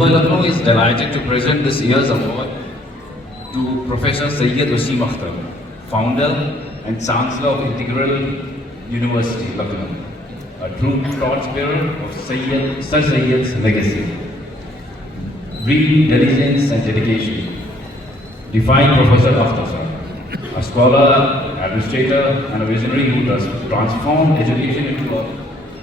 Ruba Lucknow is delighted to present this year's award to Professor Syed Wasim Akhtar, founder and Chancellor of Integral University, Lucknow, a true torchbearer of Sir Syed's legacy. Breed diligence and dedication define Professor Akhtar sir, a scholar, administrator, and a visionary who has transformed education into a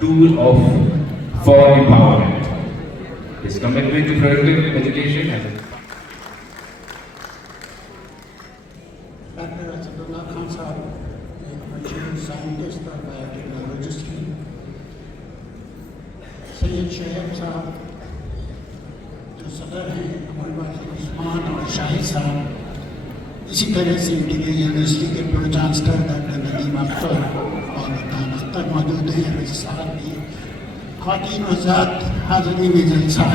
tool for empowerment. His commitment to productive education has Dr. Asadullah Khan साहब एक मशहूर scientist और biotechnologist हैं. सैयद शोएब साहब जो सदर हैं, अमर उस्मान और शाहिद साहब, इसी तरह से इंटीग्रल यूनिवर्सिटी के pro chancellor doctor Nadeem Akhtar और नदाम अख्तर मौजूद हैं. रजिस्ट्रार भी, ख़वातीन हज़रात, हाज़रीन जलसा,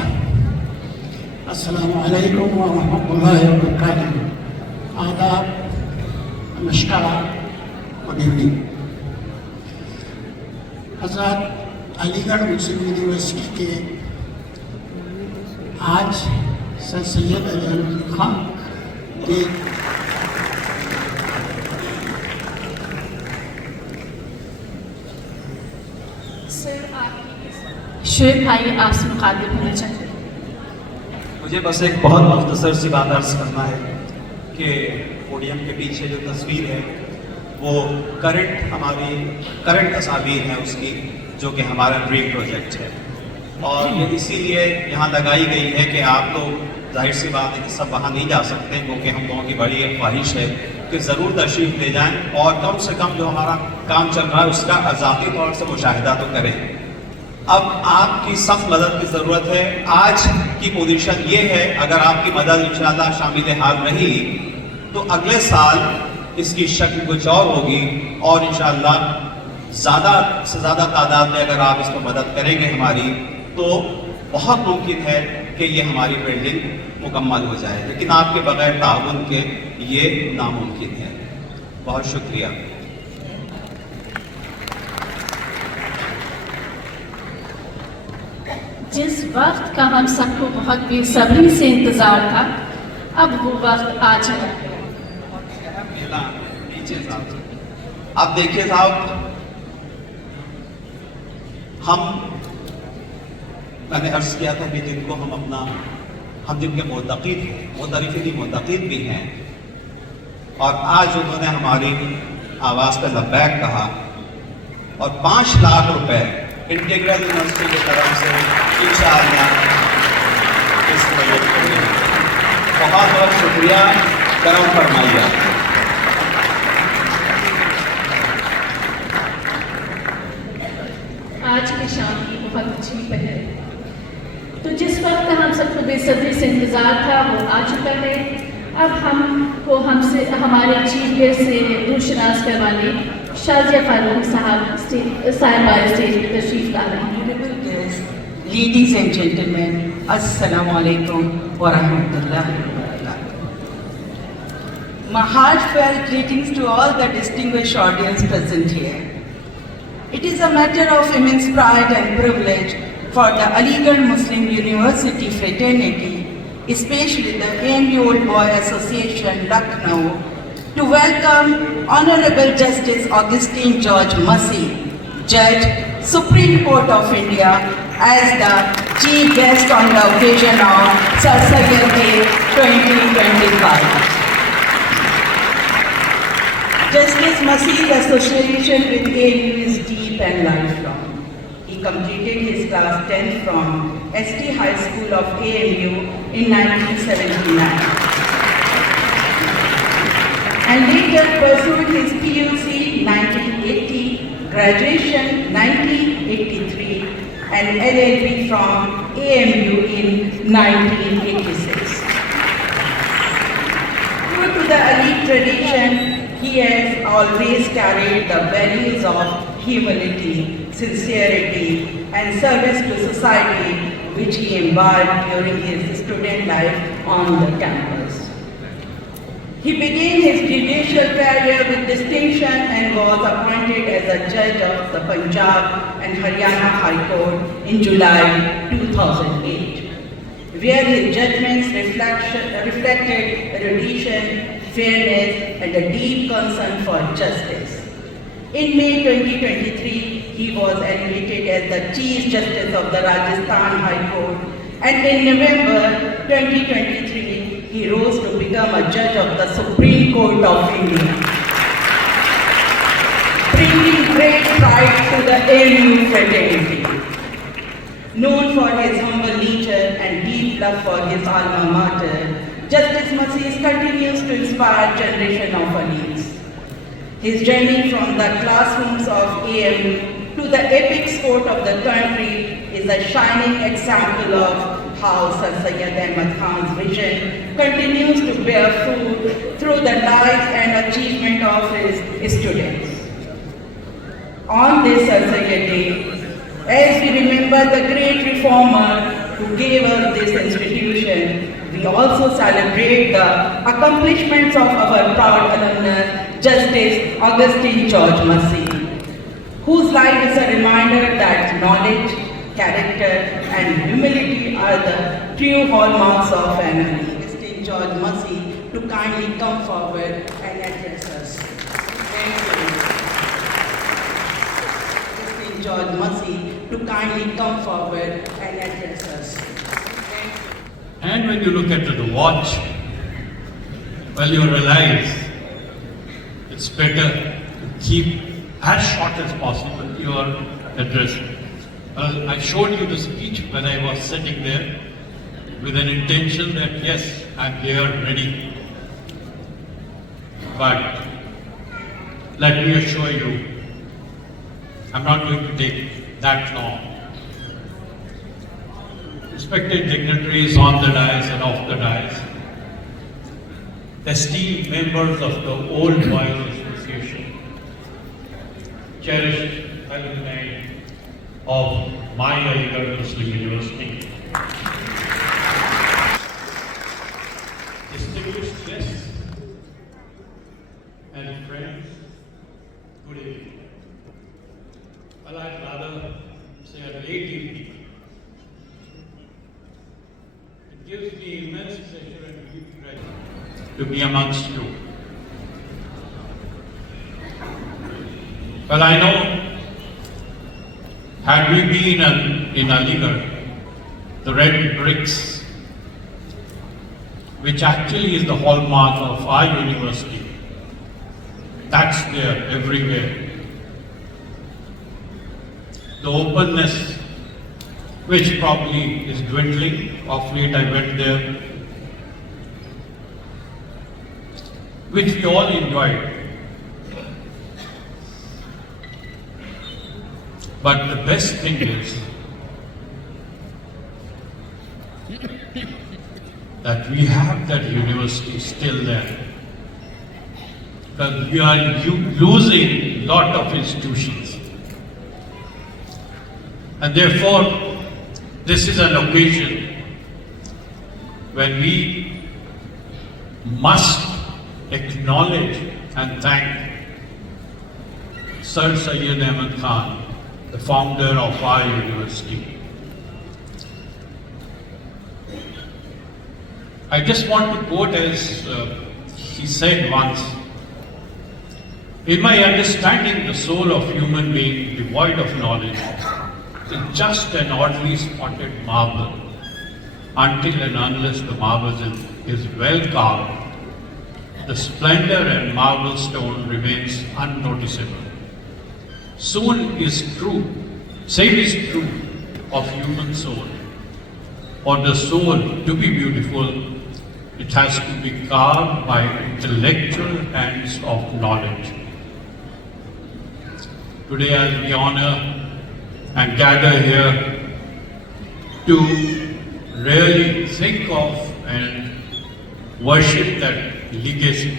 अस्सलामु अलैकुम व रहमतुल्लाहि व बरकातुहू. आदाब, नमस्कार, गुड इवनिंग. हज़रात, अलीगढ़ मुस्लिम यूनिवर्सिटी के आज सर सैयद अली खान के शोएब भाई आपसे मुखातिब होना चाहते हैं. मुझे बस एक बहुत मुख्तसर सी बात अर्ज करना है कि पोडियम के पीछे जो तस्वीर है वो करंट तस्वीर है उसकी, जो कि हमारा ड्रीम प्रोजेक्ट है. और ये इसीलिए यहाँ लगाई गई है कि आप तो जाहिर सी बात है कि सब वहाँ नहीं जा सकते, क्योंकि हम लोगों की बड़ी एक ख्वाहिश है कि ज़रूर तशरीफ़ ले जाएँ और कम से कम जो हमारा काम चल रहा है उसका आज़ादी तौर से मुशाहिदा तो करें. अब आपकी सख्त मदद की ज़रूरत है. आज की पोजीशन ये है, अगर आपकी मदद इंशाअल्लाह शामिल हाल रही तो अगले साल इसकी शक्ल कुछ और होगी, और इंशाअल्लाह ज़्यादा से ज़्यादा तादाद में अगर आप इसमें मदद करेंगे हमारी, तो बहुत मुमकिन है कि ये हमारी बिल्डिंग मुकम्मल हो जाए. लेकिन आपके बगैर ताउन के ये नामुमकिन है. बहुत शुक्रिया. जिस वक्त का हम सबको बहुत बेसब्री से इंतज़ार था, अब वो वक्त आ चुका है. आप देखिए साहब, मैंने अर्ज किया था कि जिनको हम जिनके मोतक़िद भी हैं, और आज उन्होंने हमारी आवाज़ पर लब्बैक कहा, और 5 लाख रुपए इंटीग्रल यूनिवर्सिटी की तरफ से इंशाअल्लाह इस प्रोजेक्ट के लिए बहुत बहुत शुक्रिया. करम फरमाइए. आज की शाम की बहुत अच्छी पहल. तो जिस वक्त हम सबको बेसब्री से इंतज़ार था वो आ चुका है. अब हमसे हमारे चीफ गेस्ट से रूशनास करवाने शाजिया फारूक साहब स्टेज पर तशरीफ ला रहे हैं. Honorable guests, ladies and gentlemen, Assalamu alaikum wa rahmatullahi wa barakatuh. My heartfelt greetings to all the distinguished audience present here. It is a matter of immense pride and privilege for the Aligarh Muslim University fraternity, especially the AMU Old Boy Association, Lucknow, to welcome Honorable Justice Augustine George Massey, Judge, Supreme Court of India, as the chief guest on the occasion of Sir Syed Day 2025. Justice Massey's association with AMU is deep and lifelong. He completed his class 10th from ST High School of AMU in 1979. And later pursued his PUC 1980, graduation 1983, and LLB from AMU in 1986. True to the elite tradition, he has always carried the values of humility, sincerity, and service to society, which he imbibed during his student life on the campus. He began his judicial career with distinction and was appointed as a judge of the Punjab and Haryana High Court in July 2008. where his judgments reflected erudition, fairness, and a deep concern for justice. In May 2023, he was elevated as the Chief Justice of the Rajasthan High Court, and in November 2023, he rose to become a judge of the Supreme Court of India, bringing great pride to the AU fraternity. Known for his humble nature and deep love for his alma mater, Justice Masih continues to inspire generation of colleagues. His journey from the classrooms of AMU to the epic sport of the country is a shining example of how Sir Syed Ahmad Khan's vision continues to bear fruit through the life and achievement of his students. On this Sir Syed Day, as we remember the great reformer who gave us this institution, we also celebrate the accomplishments of our proud alumnus, Justice Augustine George Masih, whose life is a reminder that knowledge, character, and humility are the true hallmarks of an elite. Augustine George Masih to kindly come forward and address us. Thank you. Augustine George Masih to kindly come forward and address us. Thank you. And when you look at the watch, well, you realize it's better to keep as short as possible your address. Well, I showed you the speech when I was sitting there with an intention that yes, I'm here ready. But let me assure you, I'm not going to take that long. Respected dignitaries on the dais and off the dais, esteemed members of the Old Boys Association, cherished alumni of my Aligarh Muslim University, distinguished guests and friends, good evening. Well, I'd rather say a late evening. It gives me immense pleasure and deep pride to be amongst you. Well, I know, had we been in Aligarh, the red bricks, which actually is the hallmark of our university, that's there everywhere. The openness, which probably is dwindling, of late I went there, which we all enjoyed. But the best thing is that we have that university still there. Because we are losing a lot of institutions. And therefore, this is an occasion when we must acknowledge and thank Sir Syed Ahmad Khan, the founder of our university. I just want to quote as he said once, "In my understanding, the soul of human being devoid of knowledge is just an oddly spotted marble until and unless the marble is well carved. The splendor and marble stone remains unnoticeable. Same is true of human soul. For the soul to be beautiful, it has to be carved by intellectual hands of knowledge." Today, as we honor and gather here to really think of and worship that legacy,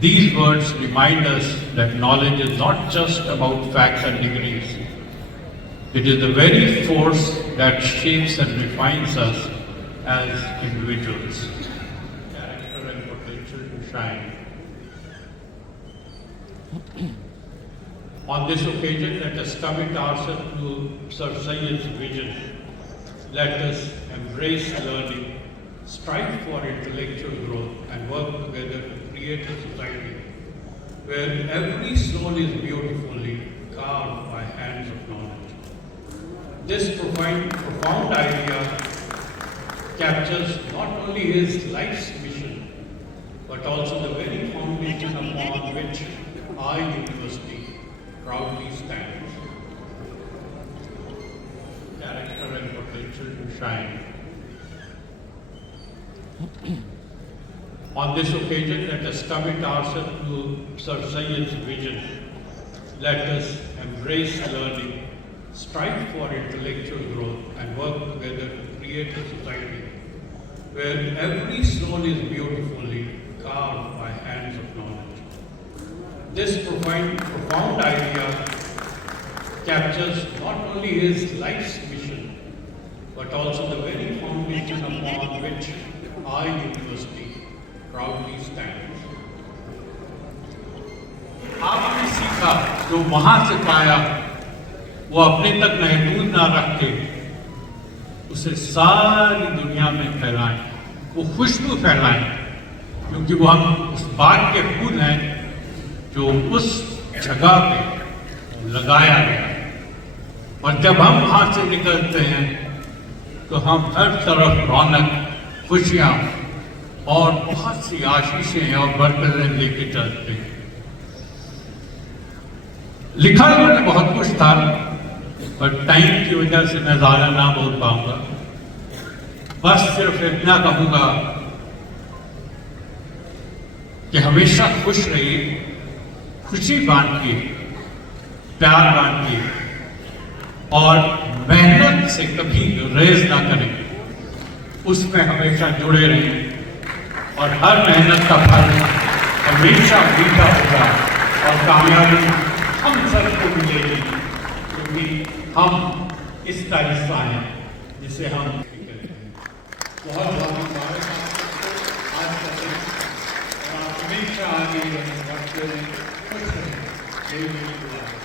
these words remind us that knowledge is not just about facts and degrees. It is the very force that shapes and refines us as individuals. Character and potential to shine. On this occasion, let us commit ourselves to Sir Syed's vision let us embrace learning, strive for intellectual growth, and work together to create a society where every soul is beautifully carved by hands of knowledge. This profound idea captures not only his life's mission, but also the very foundation upon which our university proudly stands. Character and potential to shine. On this occasion, let us commit ourselves to Sir Sayyid's vision. Let us embrace learning, strive for intellectual growth, and work together to create a society where every soul is beautifully carved by hands of knowledge. This profound idea captures not only his life's mission, but also the very foundation upon which our university proudly stands. आपने सीखा जो वहां से पाया वो अपने तक महदूद ना रख के उसे सारी दुनिया में फैलाएं, वो खुशबू फैलाएं, क्योंकि वो हम उस बाग के फूल हैं जो उस जगह पे लगाया गया है। और जब हम वहां से निकलते हैं तो हम हर तरफ रौनक, खुशियां और बहुत सी आशीषें और बरकतें लेके चलते हैं। लिखा मैंने बहुत कुछ था, पर टाइम की वजह से मैं ज़्यादा ना बोल पाऊंगा। बस सिर्फ इतना कहूंगा कि हमेशा खुश रहिए, खुशी बांटिए, प्यार बांटिए और मेहनत से कभी रेज ना करें, उसमें हमेशा जुड़े रहें और हर मेहनत का फल हमेशा मीठा होगा और कामयाबी हम सबको मिलेगी, क्योंकि हम इसका हिस्सा हैं जिसे हम बहुत बहुत मुबारक आज का दिन, और आप हमेशा आगे बढ़ते रहें, खुश रहें, यही मेरी दुआ है।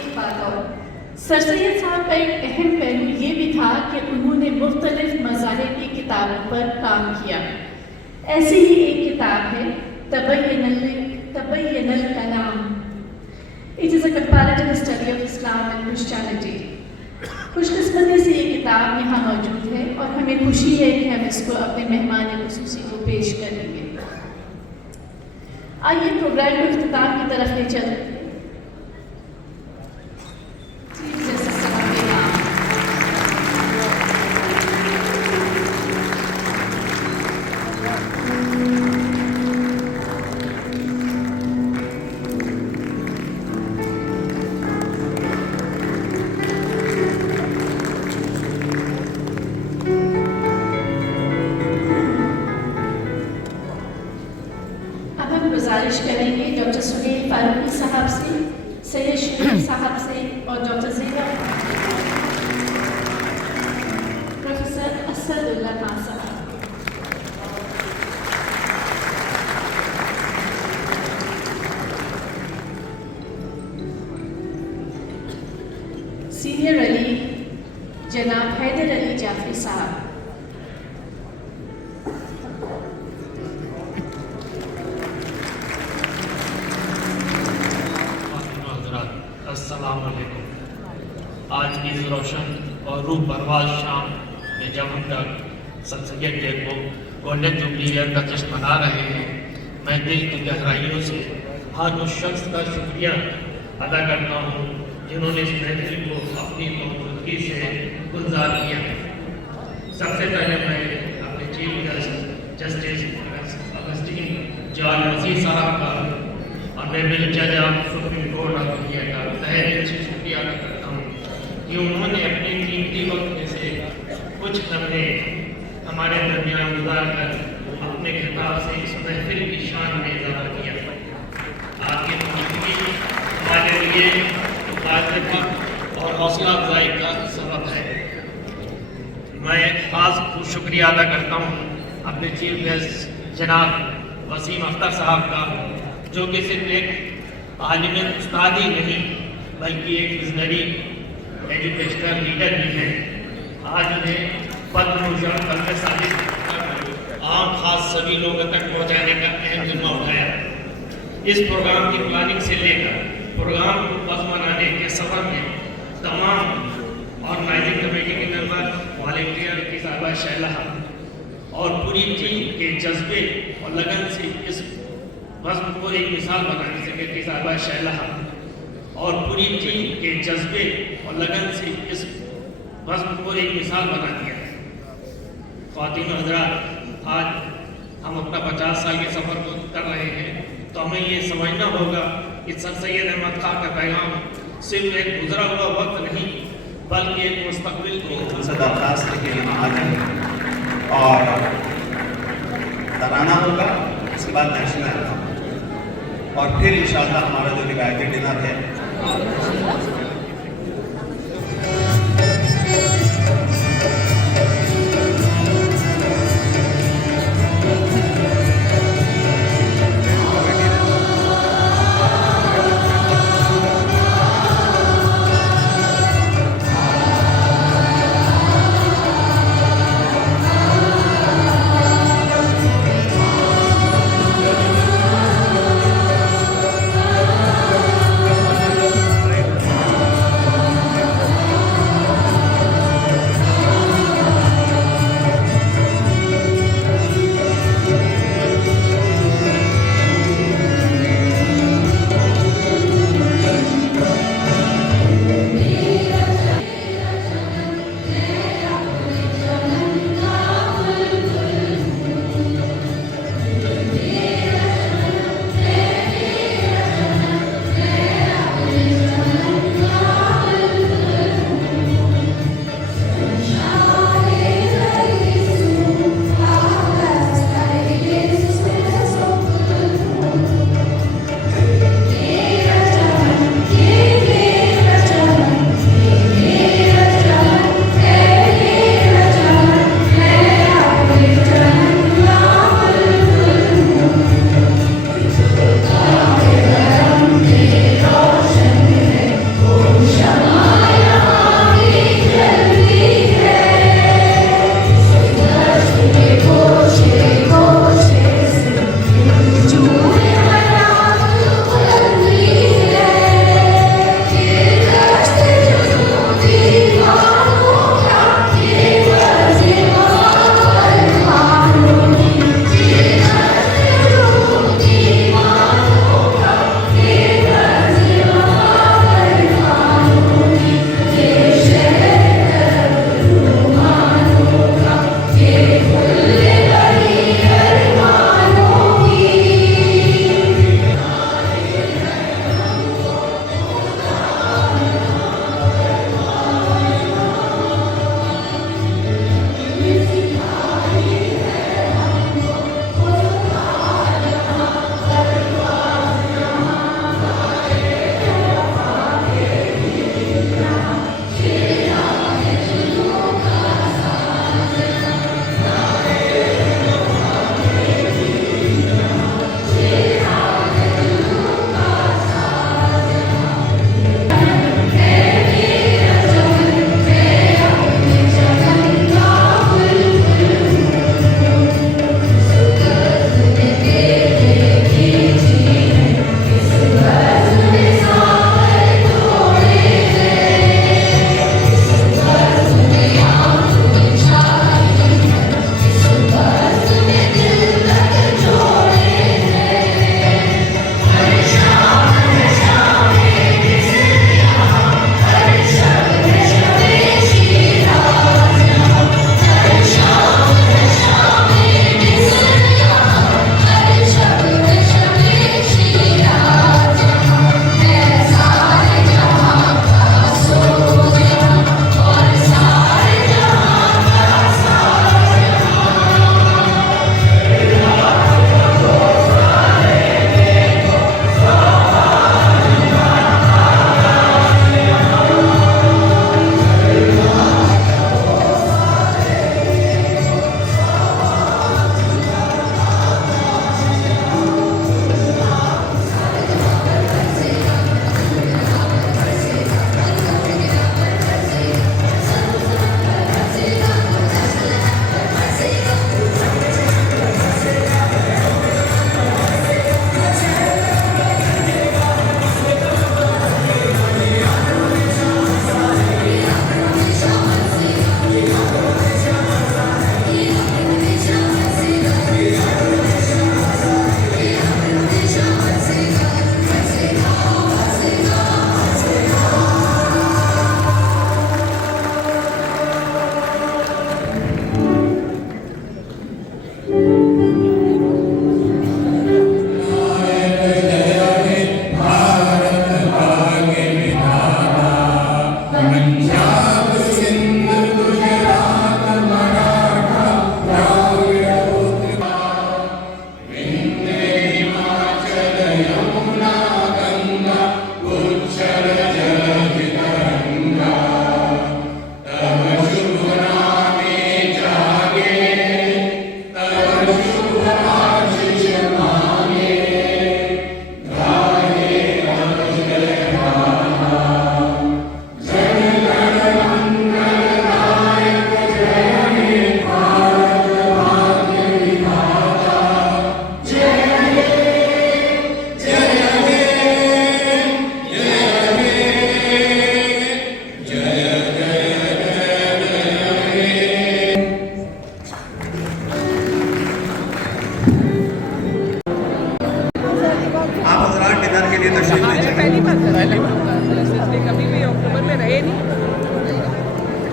एक बात और, सर सैयद साहब का एक अहम पहलू ये भी था कि उन्होंने मुख्तलिफ मज़ाहिब की किताबों पर काम किया। ऐसी ही एक किताब है तबय्युनुल कलाम। It is a comparative study of Islam and Christianity. खुशकिस्मती से ये किताब यहाँ मौजूद है और हमें खुशी है कि हम इसको अपने मेहमान खुसूसी को पेश करेंगे। आइए प्रोग्राम को इख्तिताम की तरफ ले चलते हैं। गुजारिश करेंगे डॉक्टर सुहेल फारूकी साहब से, सैयद शरीफ साहब से और डॉक्टर ज़ेबा प्रोफेसर असदुल्लाह खान साहब। सीनियर अली जनाब हैदर अली जाफरी साहब। आज की इस रोशन और रूह परवाज शाम में जब हम तक सल्सैयद डे को गोल्डन जुबली ईयर का जश्न मना रहे हैं, मैं दिल की गहराइयों से हर उस शख्स का शुक्रिया अदा करता हूँ जिन्होंने इस महफिल को अपनी मौजूदगी से गुलजार किया। सबसे पहले मैं अपने chief guest justice Augustine George Waseem साहब का और मैं जज of supreme court of India का तहे दिल से शुक्रिया अदा करता हूँ कि उन्होंने अपने कीमती वक्त में से कुछ लम्हे हमारे दरमियान गुजार कर अपने खिताब से इस महफिल की शान में इजाफा किया। आपकी मौजूदगी हमारे लिए और हौसला अफजाई का सबब है। मैं खास शुक्रिया अदा करता हूँ अपने चीफ गेस्ट जनाब वसीम अख्तर साहब का, जो कि सिर्फ एक عالم استاد ہی نہیں بلکہ ایک وزنری ایجوکیشنل لیڈر بھی ہیں. آج انہیں پدم بھوشن پر ثابت عام خاص سبھی لوگوں تک پہنچانے کا اہم ذمہ اٹھایا. اس پروگرام کی پلاننگ سے لے کر پروگرام کو وقت منانے کے سفر میں تمام آرگنائزنگ کمیٹی کے ممبر، والنٹیئر کی صاحبہ شہلہ اور پوری ٹیم کے جذبے اور لگن سے اس وزن کو ایک مثال بنانے سیکرٹری صاحبہ شہلہ اور پوری ٹیم کے جذبے اور لگن سے اس وزن کو ایک مثال بنا دیا. خواتین و حضرات، آج ہم اپنا 50 سال کے سفر کو کر رہے ہیں تو ہمیں یہ سمجھنا ہوگا کہ سر سید احمد خان کا پیغام صرف ایک گزرا ہوا وقت نہیں بلکہ ایک مستقبل کو ہم سے درخواست ہے کہ یہاں آ جائیں اور ترانہ ہوگا، اس کے بعد نیشنل اینتھم اور پھر انشاءاللہ ہمارا جو روایتی ڈنر ہے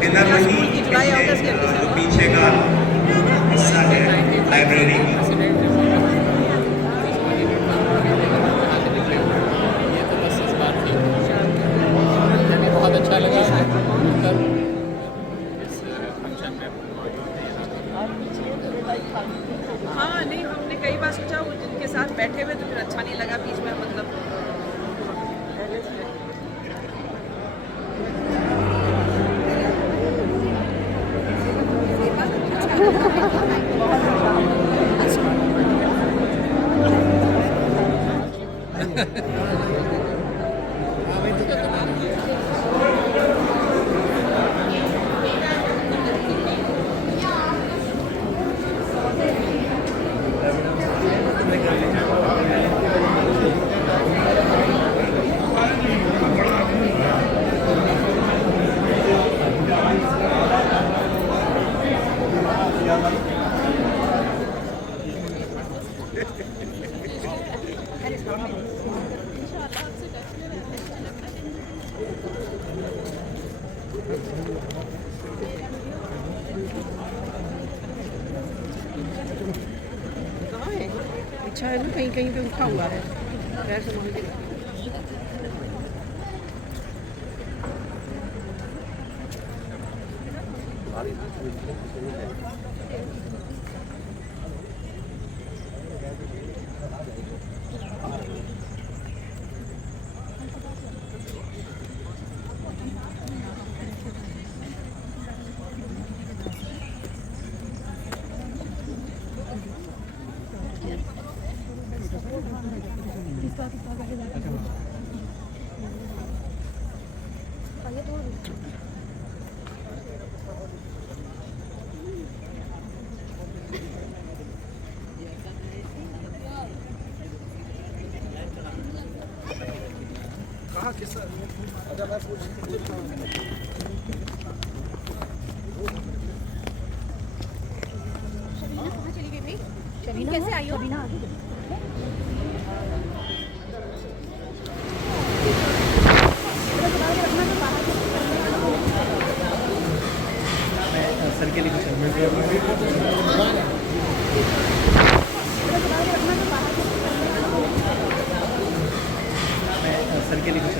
डिनर वही जो पीछे का हिस्सा है लाइब्रेरी का। बहुत अच्छा लगा हाँ नहीं, हमने कई बार सोचा वो जिनके साथ बैठे हुए तो फिर अच्छा नहीं लगा बीच में, मतलब कहाँ है? अच्छा है ना, कहीं कहीं पे उठा हुआ है। खैर से वहाँ गिरा। कैसे आई हो? सर के लिए कुछ सर के लिए कुछ